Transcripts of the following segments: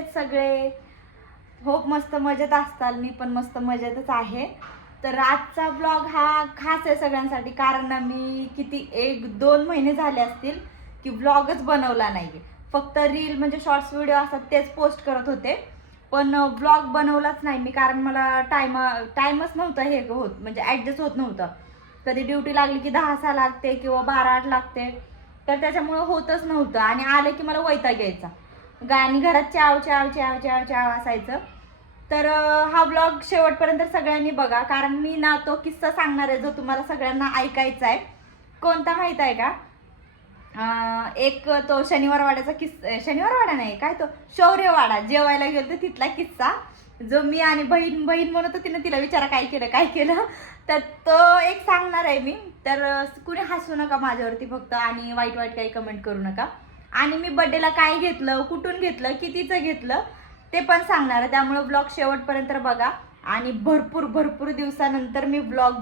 आहेत सगळे. होप मस्त मजेत असताल मी पण मस्त मजेतच आहे. तर आजचा ब्लॉग हा खास आहे सगळ्यांसाठी कारण मी किती एक दोन महिने झाले असतील की ब्लॉगच बनवला नाही फक्त रील म्हणजे शॉर्ट्स व्हिडिओ असतात तेच पोस्ट करत होते. पण ब्लॉग बनवलाच नाही मी कारण मला टाइम टाइमच नव्हता हे होत म्हणजे ॲडजस्ट होत नव्हतं. कधी ड्युटी लागली की दहा सहा लागते किंवा बारा आठ लागते. तर त्याच्यामुळं होतच नव्हतं आणि आलं की मला वैताग यायचा. गाणी घरात चाव चाव चाव चाव चाव असायचं. तर हा ब्लॉग शेवटपर्यंत सगळ्यांनी बघा. कारण मी ना तो किस्सा सांगणार आहे जो तुम्हाला सगळ्यांना ऐकायचा आहे. कोणता माहीत आहे का? एक तो शनिवार वाड्याचा किस्सा शनिवारवाडा नाही काय तो? शौर्यवाडा. जेवायला गेलो तर तिथला किस्सा. जो मी आणि बहीण बहीण म्हणत होती ना तिला विचारा काय केलं काय केलं. तर तो एक सांगणार आहे मी. तर कुणी हसू नका माझ्यावरती फक्त आणि वाईट वाईट काही कमेंट करू नका. आणि मी बड्डेला काय घेतलं कुठून घेतलं कितीचं घेतलं ते पण सांगणार आहे. त्यामुळे ब्लॉग शेवटपर्यंत बघा. आणि भरपूर भरपूर दिवसानंतर मी ब्लॉग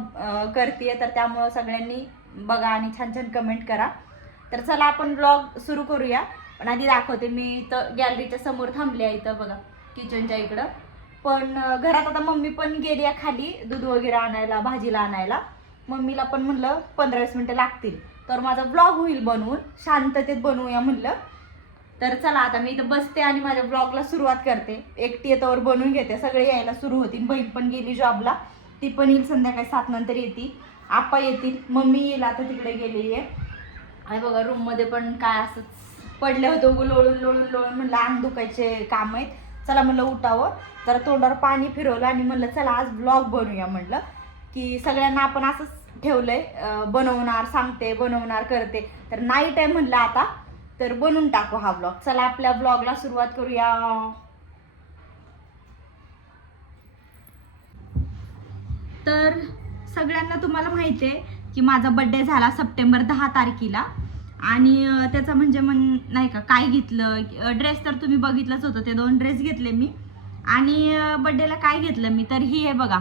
करते तर त्यामुळं सगळ्यांनी बघा आणि छान छान कमेंट करा. तर चला आपण ब्लॉग सुरू करूया. पण आधी दाखवते मी इथं गॅलरीच्या समोर थांबली आहे इथं बघा किचनच्या इकडं. पण घरात आता मम्मी पण गेली आहे खाली दूध वगैरे आणायला भाजीला आणायला. मम्मीला पण म्हणलं पंधरा वीस मिनटं लागतील. तर माझा ब्लॉग होईल बनवून शांततेत बनवूया म्हणलं. तर चला आता मी इथं बसते आणि माझ्या ब्लॉगला सुरुवात करते. एकटी येतावर बनवून घेते. सगळे यायला सुरू होतील. बहीण पण गेली जॉबला ती पण येईल संध्याकाळी सात नंतर येतील आप्पा येतील. मम्मी येईल आता तिकडे गेलेली आहे. आणि बघा रूममध्ये पण काय असंच पडले होते. उगं लोळून लोळून लोळून म्हणलं अंग दुखायचे काम आहेत. चला म्हणलं उठावं. तर तोंडावर पाणी फिरवलं आणि म्हणलं चला आज ब्लॉग बनवूया म्हणलं. की सगळ्यांना आपण असंच ठेवलंय. बनवणार सांगते बनवणार करते. तर नाईट आहे म्हणलं आता तर बनवून टाकू हा ब्लॉग चला आपल्या ब्लॉगला सुरुवात करूया. तर सगळ्यांना तुम्हाला माहिती आहे की माझा बड्डे झाला सप्टेंबर दहा तारखेला. आणि त्याचा त्याचं म्हणजे मन नाही का काय घेतलं? ड्रेस तर तुम्ही बघितलंच होतं. ते दोन ड्रेस घेतले मी. आणि बड्डेला काय घेतलं मी? तर ही आहे बघा.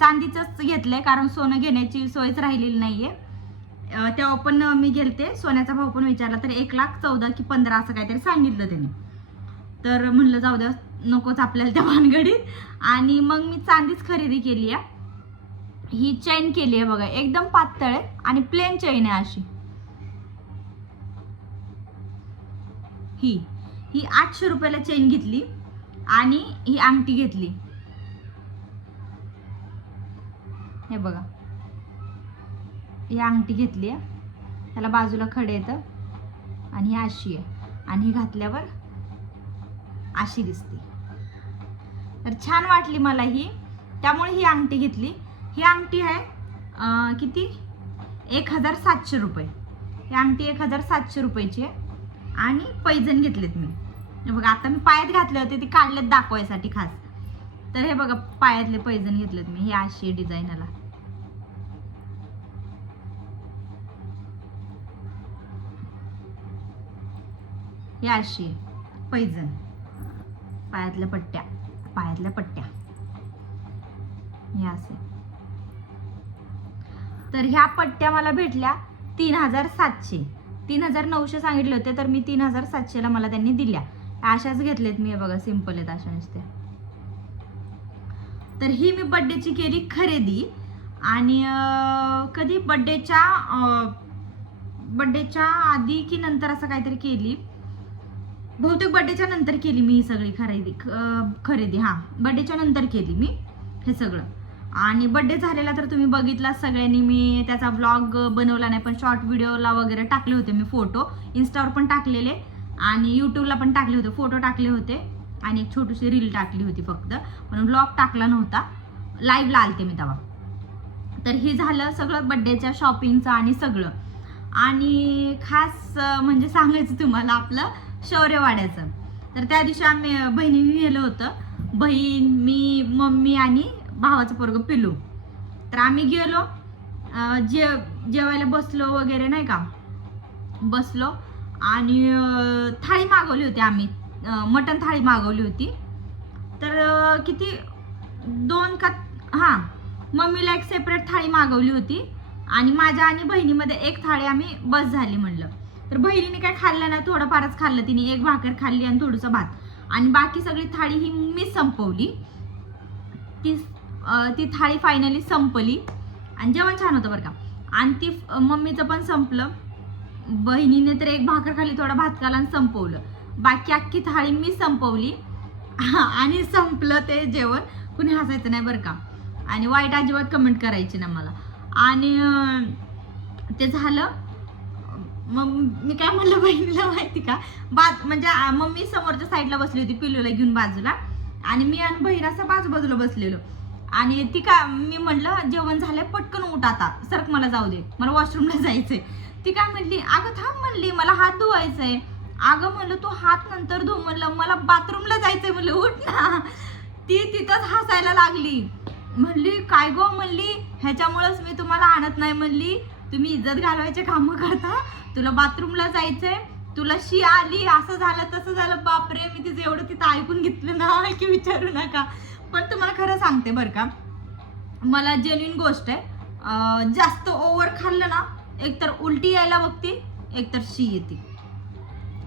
चांदीचंच घेतलंय कारण सोनं घेण्याची सोयच राहिलेली नाहीये. आहे तेव्हा पण मी गेलते. सोन्याचा भाव पण विचारला तर एक लाख चौदा की पंधरा असं काहीतरी सांगितलं त्यांनी. तर म्हणलं जाऊ द्या नकोच आपल्याला त्या भानगडीत. आणि मग मी चांदीच खरेदी केली आहे. ही चैन केली आहे बघा एकदम पातळ आहे आणि प्लेन चैन आहे अशी. ही ही आठशे रुपयाला चैन घेतली आणि ही अंगठी घेतली. हे बघा. ही अंगठी घेतली आहे. त्याला बाजूला खडे येतं आणि ही अशी आहे. आणि ही घातल्यावर अशी दिसते. तर छान वाटली मला ही. त्यामुळे ही अंगठी घेतली. ही अंगठी आहे किती? एक हजार सातशे रुपये. ही अंगठी एक हजार सातशे रुपयाची आहे. आणि पैजण घेतलेत मी. हे बघा आता मी पायात घातले होते ते काढलेत दाखवायसाठी खास. तर हे बघा पायातले पैजण घेतलेत मी. हे अशी डिझाईनला हे अशी पैजण. पायातल्या पट्ट्या पायातल्या पट्ट्या. हे असे. तर ह्या पट्ट्या मला भेटल्या तीन हजार सातशे. तीन हजार नऊशे सांगितले होते तर मी तीन हजार सातशेला मला त्यांनी दिल्या. अशाच घेतलेत मी बघा सिंपल आहेत अशा नुसत्या. तर ही मी बड्डेची केली खरेदी आणि कधी? बड्डेच्या बड्डेच्या आधी की नंतर असं काहीतरी केली. बहुतेक बड्डेच्या नंतर केली मी ही सगळी खरेदी. ख- खरेदी हां. बड्डेच्या नंतर केली मी हे सगळं. आणि बड्डे झालेला तर तुम्ही बघितला सगळ्यांनी. मी त्याचा ब्लॉग बनवला नाही पण शॉर्ट व्हिडिओला वगैरे टाकले होते मी फोटो इन्स्टावर पण टाकलेले. आणि यूट्यूबला पण टाकले होते फोटो टाकले होते. आणि एक छोटीशी रील टाकली होती फक्त. पण ब्लॉग टाकला नव्हता. लाईव्हला आलते मी तेव्हा. तर हे झालं सगळं बड्डेच्या शॉपिंगचं आणि सगळं. आणि खास म्हणजे सांगायचं तुम्हाला आपलं शौर्यवाड्याचं तर त्या दिवशी आम्ही बहिणीने नेलं होतं. बहीण मी मम्मी आणि भावाचं पोरगं पिलू. तर आम्ही गेलो जे जेवायला बसलो वगैरे नाही का? बसलो आणि थाळी मागवली होती आम्ही. मटण थाळी मागवली होती. तर किती? दोन का हां मम्मीला एक सेपरेट थाळी मागवली होती. आणि माझ्या आणि बहिणीमध्ये एक थाळी आम्ही बस झाली म्हणलं. तर बहिणीने काय खाल्लं ना थोडंफारच खाल्लं तिने. एक भाकर खाल्ली आणि थोडंसं भात. आणि बाकी सगळी थाळी ही मी संपवली. ती ती थाळी फायनली संपली. आणि जेवण छान होतं बरं का. आणि ती मम्मीचं पण संपलं. बहिणीने तर एक भाकर खाली थोडा भात खाला आणि संपवलं. बाकी अख्खी थाळी मी संपवली. आणि संपलं ते जेवण. कुणी हसायचं नाही बरं का. आणि वाईट अजिबात कमेंट करायची ना मला. आणि ते झालं. मग मी काय म्हणलं बहिणीला माहिती का? बाज म्हणजे मम्मी समोरच्या साईडला बसली होती पिलूला घेऊन बाजूला. आणि मी आणि बहीण असं बाजूबाजूला बसलेलो. आणि ती का मी म्हणलं जेवण झालं पटकन उठ आता. सरक मला जाऊ दे. मला वॉशरूमला जायचंय. ती काय म्हणली अगं थांब म्हणली मला हात धुवायचंय. अगं म्हणलं तू हात नंतर धु म्हणलं मला बाथरूमला जायचंय म्हणलं उठ ना. ती तिथंच हसायला लागली. म्हणली काय गो? म्हणली ह्याच्यामुळंच मी तुम्हाला आणत नाही म्हणली. तुम्ही इज्जत घालवायचे कामं करता तुला बाथरूमला जायचंय तुला शी आली असं झालं तसं झालं बापरे मी तिचं एवढं तिथं ऐकून घेतलं ना की विचारू नका. पण तुम्हाला खरं सांगते बरं का मला जेन्युन गोष्ट आहे. जास्त ओव्हर खाल्लं ना एकतर उलटी यायला बघते एकतर शी येते.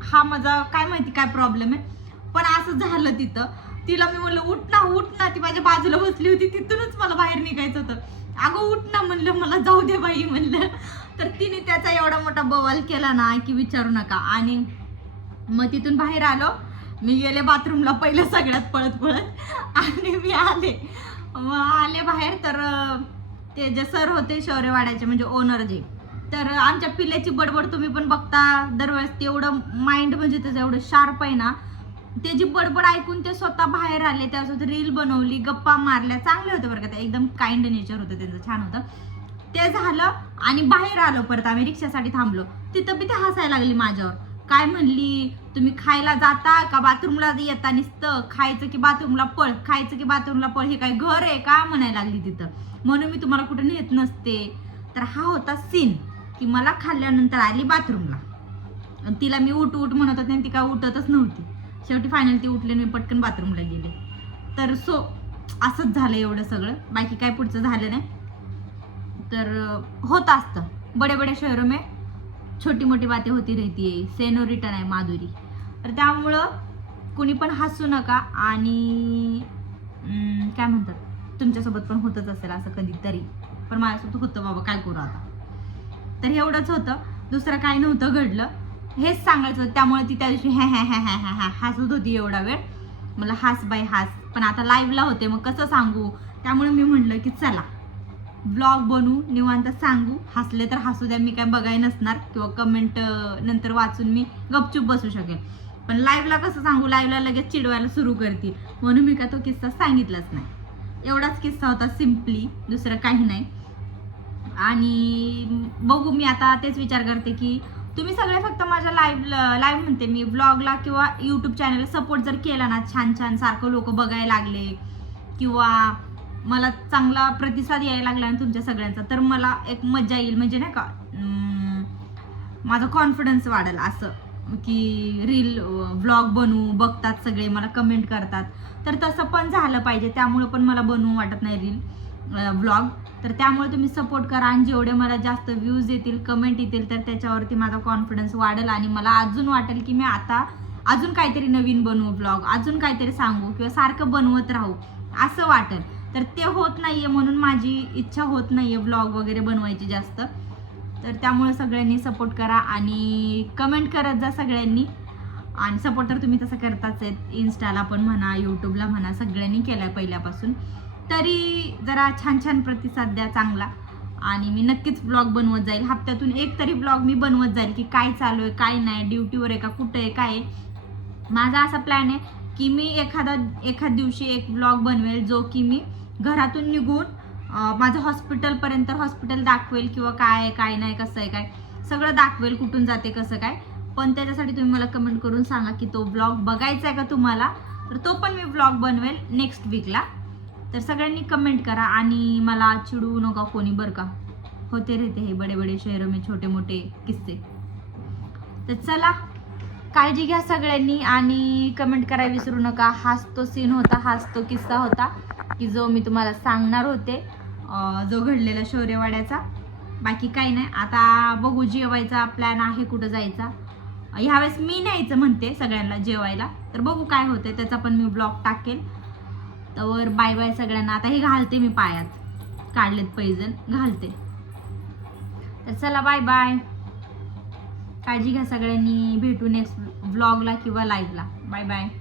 हा माझा काय माहिती काय प्रॉब्लेम आहे. पण असं झालं तिथं तिला मी म्हणलं उठ ना उठ ना. ती माझ्या बाजूला बसली होती तिथूनच मला बाहेर निघायचं होतं. अगं उठ ना म्हणलं मला जाऊ दे बाई म्हणलं. तर तिने त्याचा एवढा मोठा बवाल केला ना की विचारू नका. आणि मग तिथून बाहेर आलो. मी गेले बाथरूमला पहिले सगळ्यात पळत पळत. आणि मी आले. मग आले बाहेर. तर ते जे सर होते शौर्यवाड्याचे म्हणजे ओनर जे तर आमच्या पिल्याची बडबड तुम्ही पण बघता. दरवेळेस तेवढं माइंड म्हणजे त्याचं एवढं शार्प आहे ना. त्याची बडबड ऐकून ते स्वतः बाहेर आले त्यासोबत रील बनवली गप्पा मारल्या. चांगले होते बरं का ते. एकदम काइंड नेचर होतं त्यांचं. छान होतं. ते झालं आणि बाहेर आलो परत. आम्ही रिक्षासाठी थांबलो. तिथं बी ते हसायला लागली माझ्यावर. काय म्हणली? तुम्ही खायला जाता का? बाथरूमला येता निसतं? खायचं की बाथरूमला पळ. खायचं की बाथरूमला पळ. हे काय घर आहे का? म्हणायला लागली तिथं. म्हणून मी तुम्हाला कुठं नेत नसते. तर हा होता सीन की मला खाल्ल्यानंतर आली बाथरूमला आणि तिला मी उठ उठ म्हणत होते आणि ती काय उठतच नव्हती. शेवटी फायनल ती उठले मी पटकन बाथरूमला गेले. तर सो असंच झालं एवढं सगळं. बाकी काय पुढचं झालं नाही. तर होत असतं. बडे बडे शहरो में छोटी मोठी बातें होती रहती सेनो रिटर्न आहे माधुरी. तर त्यामुळं कुणी पण हसू नका आणि काय म्हणतात? तुमच्यासोबत पण होतच असेल असं कधीतरी. पण माझ्यासोबत होतं बाबा काय करू आता? तर एवढंच होतं. दुसरं काय नव्हतं घडलं. हेच सांगायचं होतं. त्यामुळे ती त्या दिवशी हॅ हॅ हॅ हॅ हॅ हसत होती एवढा वेळ. मला हास बाय हास. पण आता लाईव्हला होते मग कसं सांगू? त्यामुळे मी म्हटलं की चला ब्लॉग बनवू निवांत सांगू. हसले तर हसू द्या मी काय बघाय नसणार किंवा कमेंट नंतर वाचून मी गपचूप बसू शकेल पण लाईव्हला कसं सांगू? लाईव्हला लगेच चिडवायला सुरू करतील. म्हणून मी काय तो किस्सा सांगितलाच नाही. एवढाच किस्सा होता सिम्पली दुसरं काही नाही. आणि बघू मी आता तेच विचार करते की तुम्ही सगळे फक्त माझ्या लाईव्ह लाईव्ह म्हणते मी. व्लॉगला किंवा यूट्यूब चॅनलला सपोर्ट जर केला ना छान छान सारखं लोक बघायला लागले किंवा मला चांगला प्रतिसाद यायला लागला ना तुमच्या सगळ्यांचा तर मला एक मजा येईल. म्हणजे नाही का माझा कॉन्फिडन्स वाढेल असं. की रील व्लॉग बनवू बघतात सगळे मला कमेंट करतात. तर तसं पण झालं पाहिजे. त्यामुळं पण मला बनवू वाटत नाही रील व्लॉग तर त्यामुळे तुम्ही सपोर्ट करा. आणि जेवढे मला जास्त व्ह्यूज येतील कमेंट येतील तर त्याच्यावरती माझा कॉन्फिडन्स वाढेल. आणि मला अजून वाटेल की मी आता अजून काहीतरी नवीन बनवू ब्लॉग अजून काहीतरी सांगू किंवा सारखं बनवत राहू असं वाटेल. तर ते होत नाही आहे म्हणून माझी इच्छा होत नाही आहे ब्लॉग वगैरे बनवायची जास्त. तर त्यामुळे सगळ्यांनी सपोर्ट करा आणि कमेंट करत जा सगळ्यांनी. आणि सपोर्ट तर तुम्ही तसं करताच आहेत. इन्स्टाला पण म्हणा यूट्यूबला म्हणा सगळ्यांनी केलाय पहिल्यापासून. तरी जरा छान छान प्रतिसाद द्या चांगला. आणि मी नक्कीच ब्लॉग बनवत जाईल. हप्त्यातून एक तरी ब्लॉग मी बनवत जाईल की काय चालू आहे काय नाही ड्युटीवर आहे का कुठं आहे काय आहे. माझा असा प्लॅन आहे की मी एखादा एखाद दिवशी एक ब्लॉग बनवेल जो की मी घरातून निघून माझं हॉस्पिटलपर्यंत हॉस्पिटल दाखवेल किंवा काय आहे काय नाही कसं आहे काय. सगळं दाखवेल कुठून जाते कसं काय. पण त्याच्यासाठी तुम्ही मला कमेंट करून सांगा की तो ब्लॉग बघायचा आहे का तुम्हाला. तर तो पण मी ब्लॉग बनवेल नेक्स्ट वीकला तर सगळ्यांनी कमेंट करा आणि मला चिडवू नका कोणी बरं का. होते रहते हे बडे बडे शहरों में छोटे मोठे किस्से. तर चला काळजी घ्या सगळ्यांनी आणि कमेंट करायला विसरू नका. हाच तो सीन होता हाच तो किस्सा होता की जो मी तुम्हाला सांगणार होते जो घडलेला शौर्यवाड्याचा. बाकी काही नाही. आता बघू जेवायचा प्लॅन आहे कुठं जायचा. ह्यावेळेस मी न्यायचं म्हणते सगळ्यांना जेवायला. तर बघू काय होतं त्याचा पण मी ब्लॉग टाकेल. तर बाय बाय सगळ्यांना. आता हे घालते मी पायात. काढलेत पैजण. घालते. तर चला बाय बाय. काळजी घ्या सगळ्यांनी. भेटू नेक्स्ट ब्लॉगला किंवा लाईव्हला बाय बाय.